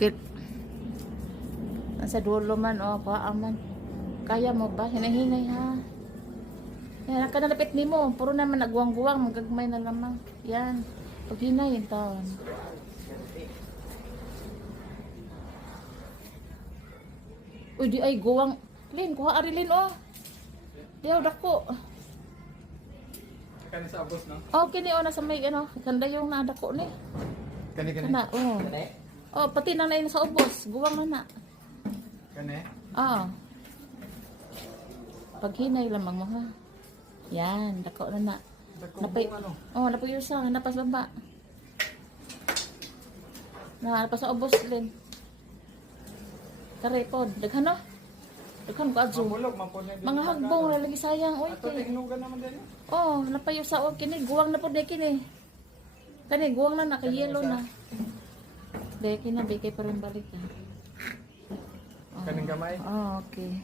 Kit. Nasa dulo man, paa man. Kaya mo ba? Hinay-hinay ha. Yan, ang kanalapit ni mo. Puro naman nagguwang-guwang. Magagmay na lamang. Yan. Pag hinay, yung taon. Uy, di ay guwang. Lin, kuha arilin Di ako dako. Kani sa abos, no? Okay ni nasa may kanda yung nadako ni. Kani. Kana, pati na na sa ubos. Guwang na. Kani? Pag hinay lamang mo ha. Yan, dako na. Napay, napay usa, napas baba. Napas sa ubos Lin. Kare pod, daghan Daghan ko adso. Mga hagbong lalagi sayang Ato tingnugan naman din. Napayo sa kini, guwang na pod kini. Kani guwang na kay yellow na. Deki na bigay pa rin balik ha. Kaning gamay. Okay.